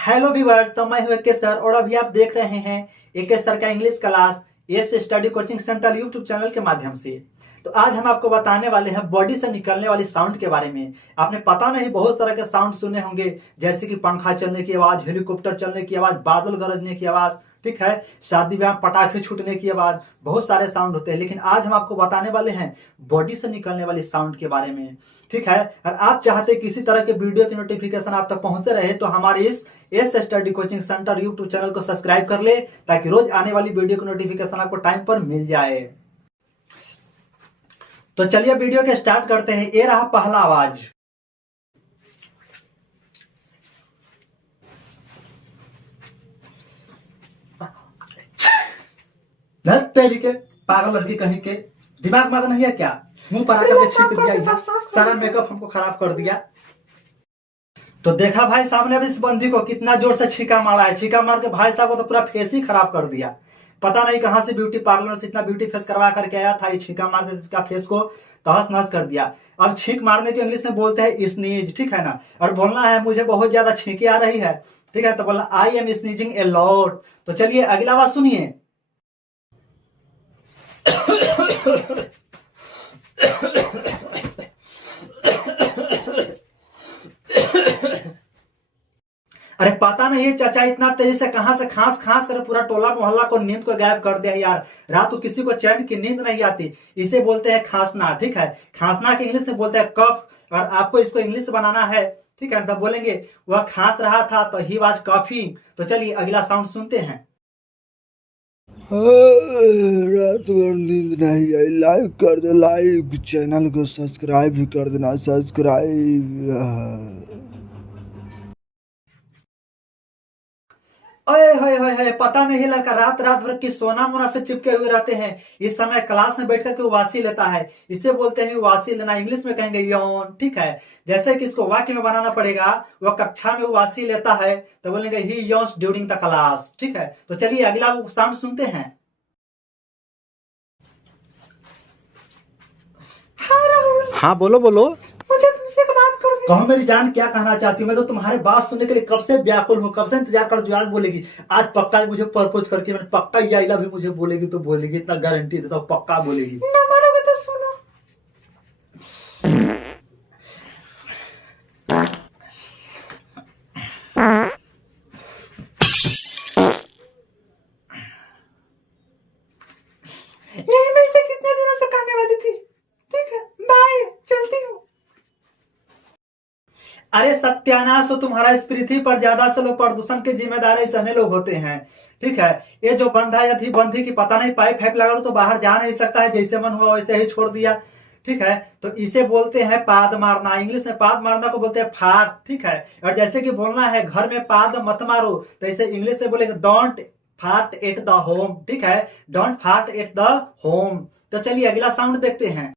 Hello viewers, तो मैं हूं के सर और अभी आप देख रहे हैं एके सर का English class S study coaching centre YouTube channel के माध्यम से। तो आज हम आपको बताने वाले हैं बॉडी से निकलने वाली साउंड के बारे में। आपने पता नहीं बहुत तरह के साउंड सुने होंगे, जैसे कि पंखा चलने की आवाज, हेलीकॉप्टर चलने की आवाज, बादल गरजने की आवाज, ठीक है, शादी ब्याह पटाखे छूटने की आवाज, बहुत सारे साउंड होते हैं। लेकिन आज हम आपको बताने वाले हैं बॉडी से निकलने वाली साउंड के बारे में, ठीक है। और आप चाहते किसी तरह के वीडियो की नोटिफिकेशन आप तक पहुंचते रहे तो हमारे इस S study coaching centre YouTube channel को सब्सक्राइब कर ले, ताकि रोज आने वाली वीडियो की नोटिफिकेशन आपको टाइम पर मिल जाए। तो चलिए वीडियो के स्टार्ट करते हैं। ये रहा पहला आवाज। तेरी के पागल लड़की कहीं के, दिमाग में नहीं है क्या? मुंह पर आकर के छींक दिया, सारा मेकअप हमको खराब कर दिया। तो देखा भाई सामने अब इस बंदी को कितना जोर से छींका मारा है। छींका मार के भाई साहब को तो पूरा फेस ही खराब कर दिया। पता नहीं कहां से ब्यूटी पार्लर से इतना ब्यूटी फेस करवा करके आया था, ये छींका मार के इसका फेस को तहस नहस कर दिया। अब छींक मारने के इंग्लिश में बोलते हैं स्नीज, ठीक है ना। और बोलना है मुझे बहुत ज्यादा छींकी आ रही है, ठीक है, तो बोलना I am sneezing a lot. तो चलिए अगला बात सुनिए। अरे पता नहीं है चाचा इतना तेजी से कहां से खांस खांस कर पूरा टोला मोहल्ला को नींद को गायब कर दिया यार। रात को किसी को चैन की नींद नहीं आती। इसे बोलते हैं खांसना, ठीक है। खांसना के इंग्लिश में बोलते हैं कफ। और आपको इसको इंग्लिश बनाना है, ठीक है, तब बोलेंगे वह खांस रहा था तो ही वाज कॉफिंग। तो चलिए अगला साउंड सुनते हैं। रात भर नींद नहीं आई। लाइक कर दो, लाइक, चैनल को सब्सक्राइब भी कर देना, सब्सक्राइब। ओए होए होए होए, पता नहीं लड़का रात रात भर की सोना मोना से चिपके हुए रहते हैं। इस समय क्लास में बैठ करके उबासी लेता है। इसे बोलते हैं उबासी लेना, इंग्लिश में कहेंगे यौन, ठीक है। जैसे कि इसको वाक्य में बनाना पड़ेगा, वह कक्षा में उबासी लेता है तो बोलेंगे ही यॉन्स ड्यूरिंग द क्लास, ठीक है। तो चलिए अगला साउंड सुनते हैं। हाँ बोलो बोलो। मुझे तुमसे एक बात करनी। कहो मेरी जान, क्या कहना चाहती हूँ? मैं तो तुम्हारे बात सुनने के लिए कब से व्याकुल हूँ, कब से इंतजार कर जो आज बोलेगी। आज पक्का मुझे प्रपोज करके मैंने पक्का ये आई लव यू मुझे बोलेगी, तो बोलेगी, इतना गारंटी देता हूँ पक्का बोलेगी। ना मानोगे तो सुनो। यही मैं इसे कितने दिनों से कहने वाली थी, ठीक है, बाय, चलती हूँ। अरे सत्यानाश हो तुम्हारा, इस पृथ्वी पर ज्यादा से लोग प्रदूषण के जिम्मेदार ऐसे लोग होते हैं, ठीक है। ये जो बंधा या थी बंधी की पता नहीं पाइप फैक लगा तो बाहर जा नहीं सकता है, जैसे मन हुआ वैसे ही छोड़ दिया, ठीक है। तो इसे बोलते हैं पाद मारना, इंग्लिश में पाद मारना को बोलते हैं फाट, ठीक है। और जैसे कि बोलना है घर में पाद मत मारो, तो इसे इंग्लिश से बोलेंगे don't fart at the home, ठीक है, don't fart at the home. तो चलिए अगला साउंड देखते हैं।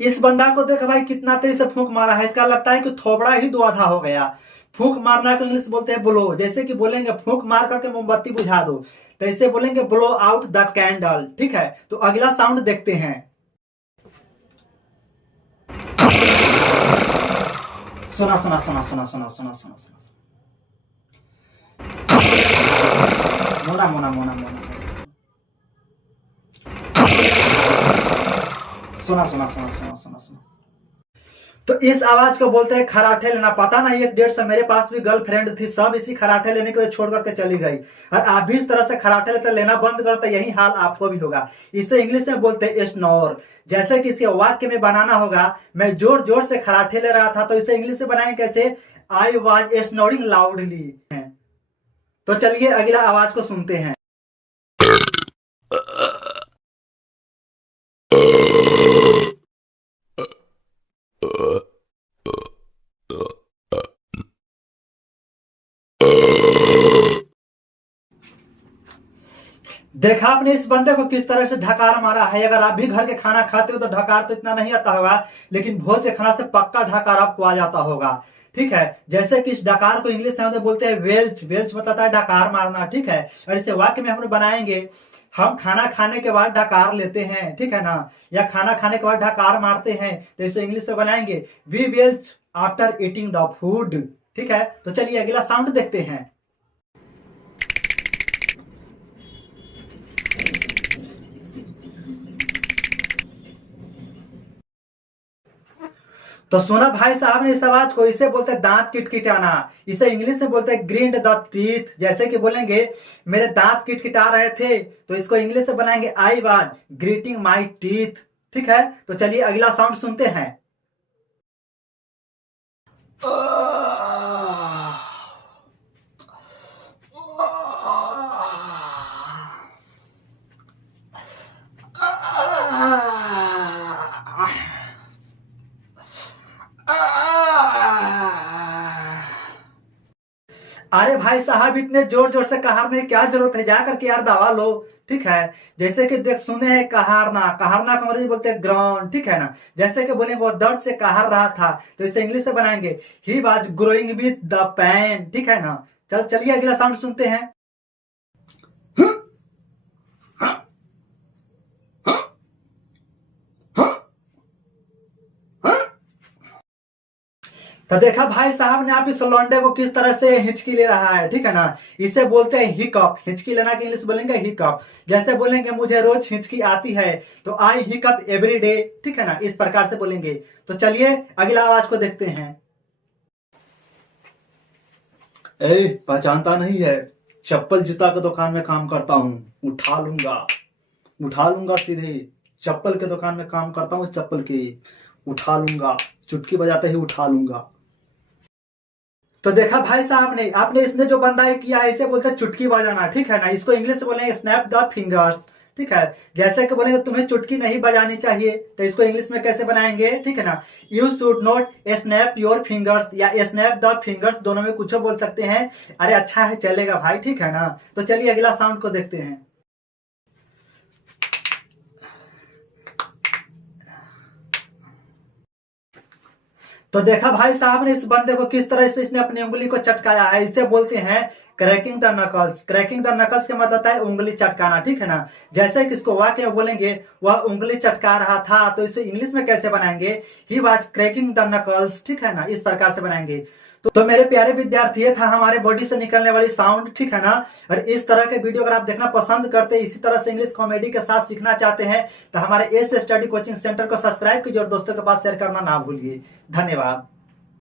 इस बंदा को देख भाई कितना तेज से फूंक मारा है, इसका लगता है कि थोबड़ा ही दो आधा हो गया। फूंक मारना को इंग्लिश बोलते हैं ब्लो। जैसे कि बोलेंगे फूंक मार करके मोमबत्ती बुझा दो, तो इसे बोलेंगे ब्लो आउट द कैंडल, ठीक है। तो अगला साउंड देखते हैं। सुना सुना सुना सुना सुना सुना सुना सुना मोना मोना मोना मोना सुना सुना सुना सुना सुना सुना। तो इस आवाज को बोलते हैं खराटे लेना। पता नहीं एक डेढ़ से मेरे पास भी गर्लफ्रेंड थी, सब इसी खराटे लेने के लिए छोड़ करके चली गई। और आप भी इस तरह से खराटे लेते लेना बंद करते, यही हाल आपको भी होगा। इसे इंग्लिश में बोलते हैं स्नोर। जैसे कि इसके वाक्य में बनाना होगा, मैं जोर जोर से खराटे ले रहा था, तो इसे इंग्लिश में बनाएंगे कैसे? I was snoring loudly. तो चलिए अगला आवाज को सुनते हैं। देखा आपने इस बंदे को किस तरह से ढकार मारा है। अगर आप भी घर के खाना खाते हो तो ढकार तो इतना नहीं आता होगा, लेकिन भोज के खाना से पक्का ढकार आपको आ जाता होगा। ठीक है, जैसे कि इस डकार को इंग्लिश में हम बोलते हैं वेल्च। वेल्च बताता है डकार मारना। ठीक है, और इसे वाक्य में हम बनाएंगे, हम खाना खाने के बाद डकार लेते हैं, ठीक है ना, या खाना खाने के बाद डकार मारते हैं, तो इसे इंग्लिश में बनाएंगे we belch after eating the food. ठीक है, तो चलिए अगला साउंड देखते हैं। तो सुना भाई साहब ने इस आवाज को, इसे बोलते हैं दांत किटकिटाना। इसे इंग्लिश में बोलते हैं ग्रीन्ड द टीथ। जैसे कि बोलेंगे मेरे दांत किटकिटा रहे थे, तो इसको इंग्लिश में बनाएंगे I was greeting my teeth. ठीक है, तो चलिए अगला साउंड सुनते हैं। अरे भाई साहब, इतने जोर जोर से कहारने की क्या जरूरत है, जाकर के यार दवा लो। ठीक है, जैसे कि देख सुने हैं कहारना। कहारना को अंग्रेजी बोलते हैं ग्रॉन। ठीक है ना, जैसे कि बोले वो दर्द से कहार रहा था, तो इसे इंग्लिश से बनाएंगे he was growing with the pain. ठीक है ना, चलिए अगला साउंड सुनते हैं। तो देखा भाई साहब ने आप इस लौंडे को किस तरह से हिचकी ले रहा है। ठीक है ना, इसे बोलते हैं हिकअप। हिचकी लेना के इंग्लिश बोलेंगे हिकअप। जैसे बोलेंगे मुझे रोज हिचकी आती है, तो आई हिकअप एवरी डे। ठीक है ना, इस प्रकार से बोलेंगे। तो चलिए अगला आवाज को देखते हैं। ए, पहचानता नहीं है, चप्पल जूता के दुकान में काम करता हूँ, उठा लूंगा सीधे। चप्पल के दुकान में काम करता हूँ, चप्पल की उठा लूंगा, चुटकी बजाते ही उठा लूंगा। तो देखा भाई साहब ने, आपने इसने जो बंदा किया है इसे बोलते हैं चुटकी बजाना। ठीक है ना, इसको इंग्लिश में बोलेंगे स्नैप द फिंगर्स। ठीक है, जैसे कि बोलेंगे तुम्हें चुटकी नहीं बजानी चाहिए, तो इसको इंग्लिश में कैसे बनाएंगे। ठीक है ना, you should not snap your fingers या स्नैप द फिंगर्स, दोनों में कुछ बोल सकते हैं। अरे अच्छा है, चलेगा भाई। ठीक है ना, तो चलिए अगला साउंड को देखते हैं। तो देखा भाई साहब ने इस बंदे को किस तरह से इसने अपनी उंगली को चटकाया है। इसे बोलते हैं cracking the knuckles. Cracking the knuckles का मतलब होता है उंगली चटकाना। ठीक है ना, जैसे कि इसको वाक्य में बोलेंगे वह उंगली चटका रहा था, तो इसे इंग्लिश में कैसे बनाएंगे, he was cracking the knuckles. ठीक है ना, इस प्रकार से बनाएंगे। तो मेरे प्यारे विद्यार्थी, ये था हमारे बॉडी से निकलने वाली साउंड। ठीक है ना, और इस तरह के वीडियो अगर आप देखना पसंद करते हैं, इसी तरह से इंग्लिश कॉमेडी के साथ सीखना चाहते हैं, तो हमारे एस स्टडी कोचिंग सेंटर को सब्सक्राइब कीजिए और दोस्तों के पास शेयर करना ना भूलिए। धन्यवाद।